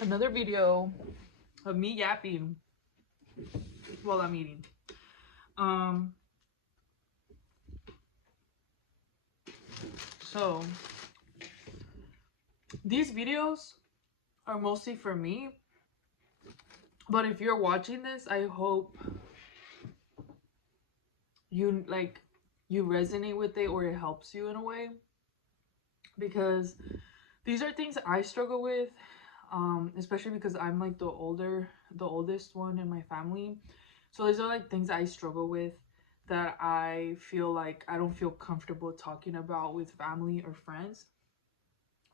another video of me yapping while I'm eating. Um, so these videos are mostly for me, but if you're watching this, I hope you resonate with it or it helps you in a way, because these are things I struggle with, especially because I'm like the oldest one in my family. So these are like things I struggle with that I feel like I don't feel comfortable talking about with family or friends.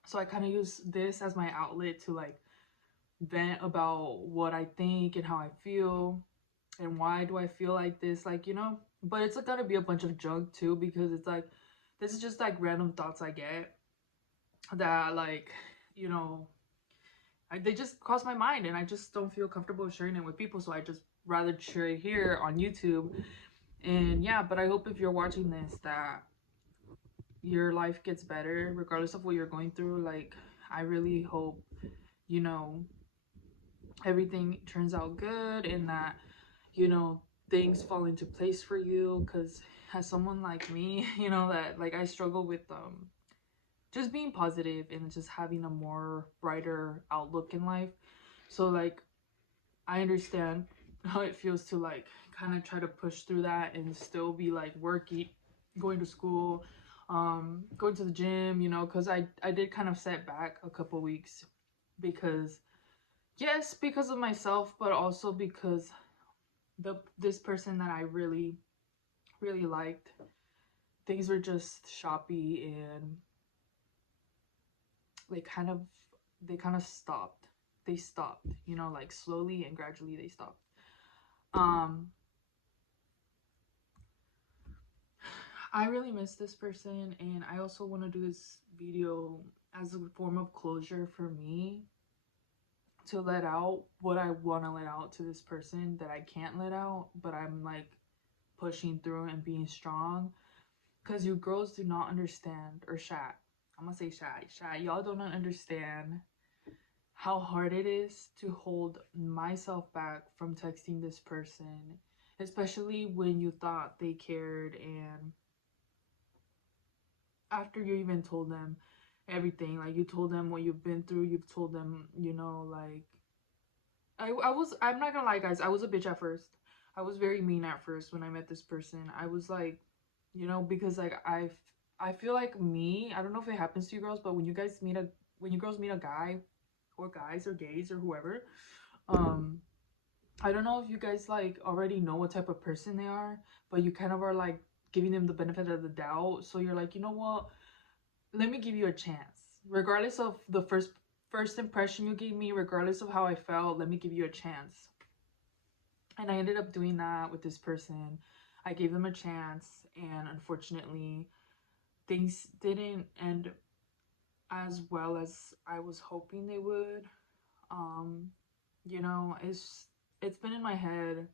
So I kind of use this as my outlet to like vent about what I think and how I feel and why do I feel like this, like, but it's like gotta be a bunch of junk too, because it's like this is just like random thoughts I get that, like, you know they just cross my mind and I just don't feel comfortable sharing it with people, so I just rather share it here on YouTube. And yeah, but I hope if you're watching this that your life gets better regardless of what you're going through. Like, I really hope, you know everything turns out good and that, you know things fall into place for you, because as someone like me, that like I struggle with just being positive and just having a more brighter outlook in life. So like I understand how it feels to like kind of try to push through that and still be like working, going to school, going to the gym, because I did kind of set back a couple weeks because, yes, because of myself, but also because this person that I really really liked, things were just choppy and they kind of they kind of stopped. They stopped, like slowly and gradually they stopped. um I really miss this person, and I also want to do this video as a form of closure for me, to let out what I want to let out to this person that I can't let out, but I'm like pushing through and being strong. Because you girls do not understand, or shy, I'm gonna say shy, y'all don't understand how hard it is to hold myself back from texting this person, especially when you thought they cared, and after you even told them everything, like you told them what you've been through, you've told them, like I'm not gonna lie, guys, I was a bitch at first. I was very mean at first when I met this person. I was like, because like I feel like me, I don't know if it happens to you girls, but when you girls meet a guy, or guys or gays or whoever, um I don't know if you guys like already know what type of person they are, but you kind of are like giving them the benefit of the doubt. So you're like, you know what? Let me give you a chance. Regardless of the first impression you gave me, regardless of how I felt, let me give you a chance. And I ended up doing that with this person. I gave them a chance, and unfortunately, things didn't end as well as I was hoping they would. Um, it's been in my head,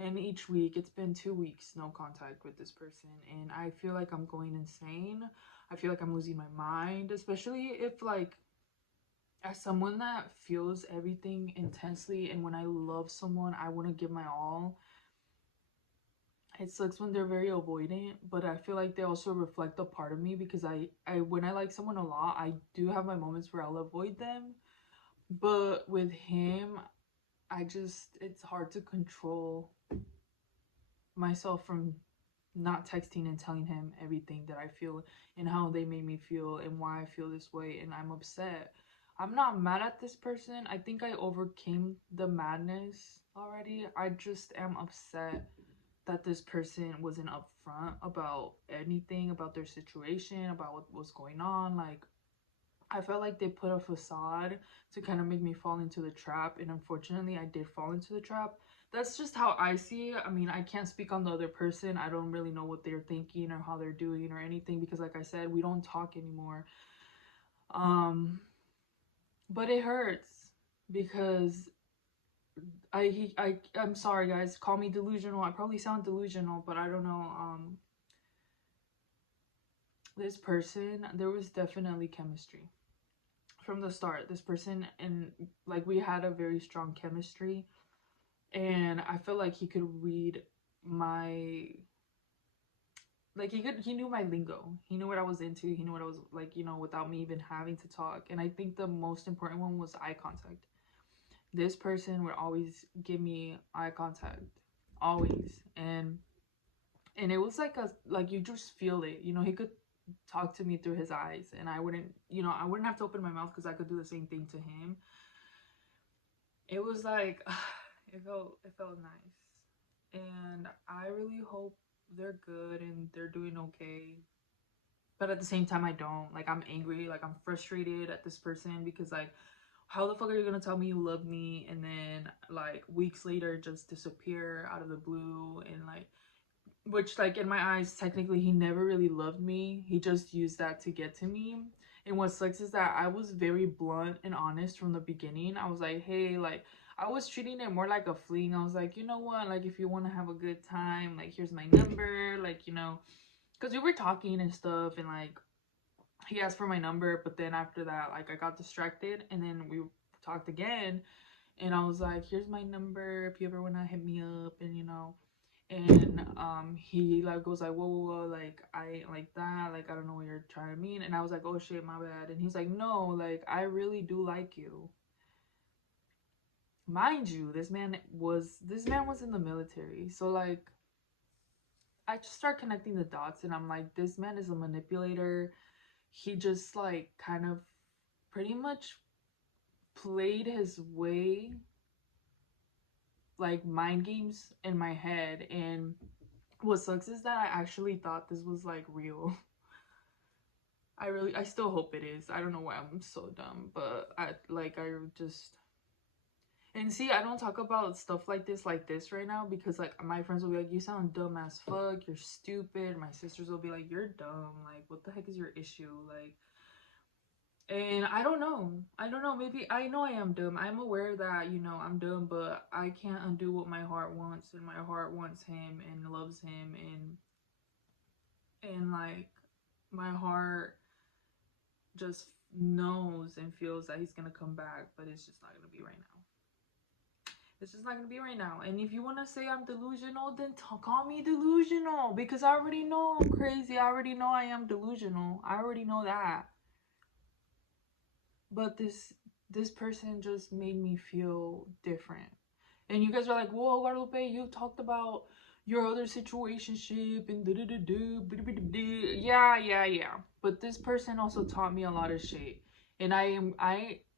and each week, it's been 2 weeks no contact with this person, and I feel like I'm going insane. I feel like I'm losing my mind, especially if like, as someone that feels everything intensely, and when I love someone I want to give my all. It sucks when they're very avoidant, but I feel like they also reflect a part of me, because I when I like someone a lot, I do have my moments where I'll avoid them. But with him, it's hard to control myself from not texting and telling him everything that I feel and how they made me feel and why I feel this way, and I'm upset. I'm not mad at this person. I think I overcame the madness already. I just am upset that this person wasn't upfront about anything, about their situation, about what was going on. Like, I felt like they put a facade to kind of make me fall into the trap, and unfortunately I did fall into the trap. That's just how I see it. I mean, I can't speak on the other person. I don't really know what they're thinking or how they're doing or anything, because like I said, we don't talk anymore. um but it hurts, because I'm sorry, guys, call me delusional. I probably sound delusional, but I don't know. This person, there was definitely chemistry. from the start. This person, and like we had a very strong chemistry, and I feel like he could read my, like he knew my lingo. He knew what I was into. He knew what I was like, without me even having to talk. And I think the most important one was eye contact. This person would always give me eye contact, always. And it was like a, like you just feel it. He could talk to me through his eyes, and I wouldn't have to open my mouth because I could do the same thing to him. It was like it felt nice. And I really hope they're good and they're doing okay. But at the same time, I don't. Like, I'm angry, like I'm frustrated at this person because, like, how the fuck are you gonna tell me you love me and then like weeks later just disappear out of the blue? And like, which, like, in my eyes, technically he never really loved me. He just used that to get to me. And what sucks is that I was very blunt and honest from the beginning. I was like, hey, like, I was treating it more like a fling. I was like, you know what, like, if you want to have a good time, like, here's my number, like, because we were talking and stuff, and like he asked for my number. But then after that, like, I got distracted, and then we talked again, and I was like, here's my number if you ever want to hit me up. And and he like goes like, whoa, whoa, whoa, like, I ain't like that, like, I don't know what you're trying to mean. And I was like, oh shit, my bad. And he's like, no, like, I really do like you. Mind you, this man was in the military. So like, I just start connecting the dots, and I'm like, this man is a manipulator. He just like kind of pretty much played his way, like, mind games in my head. And what sucks is that I actually thought this was like real. I still hope it is. I don't know why I'm so dumb, but I just, and see, I don't talk about stuff like this right now, because like my friends will be like, you sound dumb as fuck, you're stupid. My sisters will be like, you're dumb, like, what the heck is your issue, like. And I don't know, maybe I know I am dumb. I'm aware that, I'm dumb, but I can't undo what my heart wants, and my heart wants him and loves him. And like, my heart just knows and feels that he's gonna come back, but it's just not gonna be right now. It's just not gonna be right now. And if you wanna say I'm delusional, then call me delusional, because I already know I'm crazy. I already know I am delusional. I already know that. But this person just made me feel different. And you guys are like, whoa, Guadalupe, you talked about your other situationship and yeah. But this person also taught me a lot of shit. And I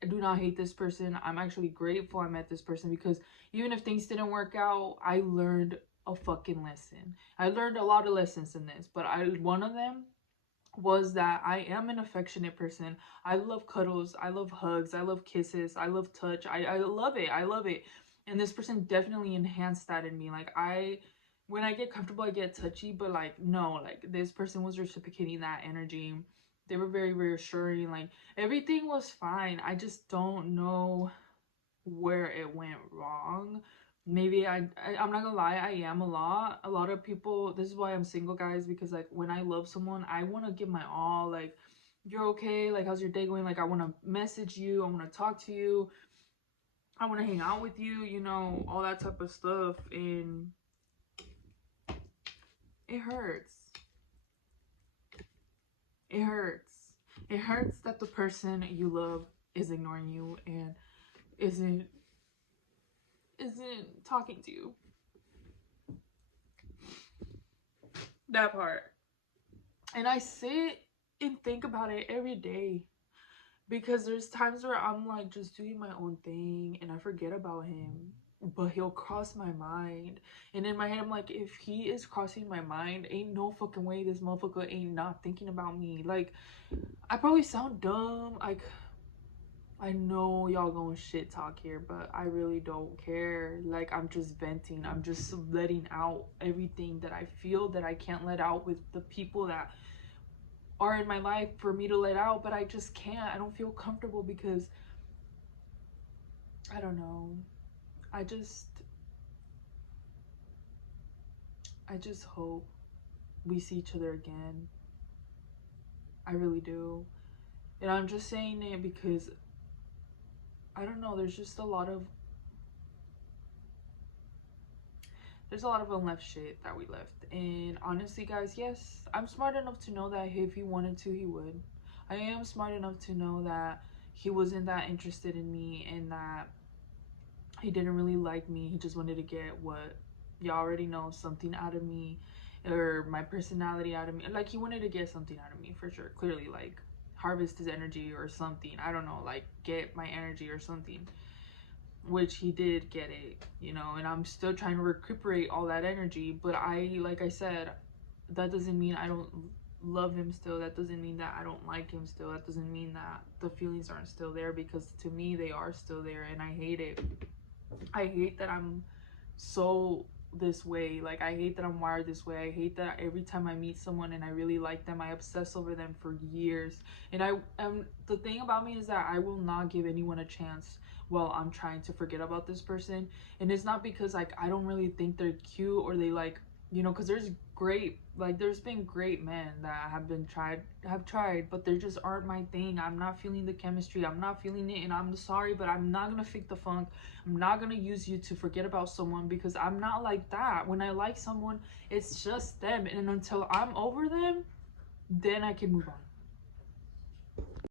do not hate this person. I'm actually grateful I met this person, because even if things didn't work out, I learned a fucking lesson. I learned a lot of lessons in this, but one of them was that I am an affectionate person. I love cuddles, I love hugs, I love kisses, I love touch. I love it. I love it. And this person definitely enhanced that in me. Like, when I get comfortable, I get touchy, but like, no, like, this person was reciprocating that energy. They were very reassuring. Like, everything was fine. I just don't know where it went wrong. Maybe I'm not gonna lie, I am a lot of people. This is why I'm single, guys, because like, when I love someone, I want to give my all. Like, you're okay, like, how's your day going, like, I want to message you, I want to talk to you, I want to hang out with you, all that type of stuff. And it hurts. It hurts that the person you love is ignoring you and isn't talking to you. That part. And I sit and think about it every day, because there's times where I'm like just doing my own thing and I forget about him, but he'll cross my mind. And in my head, I'm like, if he is crossing my mind, ain't no fucking way this motherfucker ain't not thinking about me. Like, I probably sound dumb. Like, I know y'all going shit talk here, but I really don't care. Like, I'm just venting. I'm just letting out everything that I feel that I can't let out with the people that are in my life for me to let out, but I just can't. I don't feel comfortable, because I don't know. I just hope we see each other again. I really do. And I'm just saying it because I don't know, there's just a lot of unleft shit that we left. And honestly, guys, yes, I'm smart enough to know that if he wanted to, he would. I am smart enough to know that he wasn't that interested in me and that he didn't really like me. He just wanted to get what y'all already know, something out of me, or my personality out of me. Like, he wanted to get something out of me for sure. Clearly, like, harvest his energy or something. I don't know, like, get my energy or something. Which he did get it, you know, and I'm still trying to recuperate all that energy. But like I said, that doesn't mean I don't love him still. That doesn't mean that I don't like him still. That doesn't mean that the feelings aren't still there, because to me they are still there, and I hate it. I hate that I'm so this way. Like, I hate that I'm wired this way. I hate that every time I meet someone and I really like them, I obsess over them for years. And the thing about me is that I will not give anyone a chance while I'm trying to forget about this person. And it's not because, like, I don't really think they're cute or they, like, you know, because there's been great men that have tried, but they just aren't my thing. I'm not feeling the chemistry, I'm not feeling it, and I'm sorry, but I'm not gonna fake the funk. I'm not gonna use you to forget about someone, because I'm not like that. When I like someone, it's just them, and until I'm over them, then I can move on.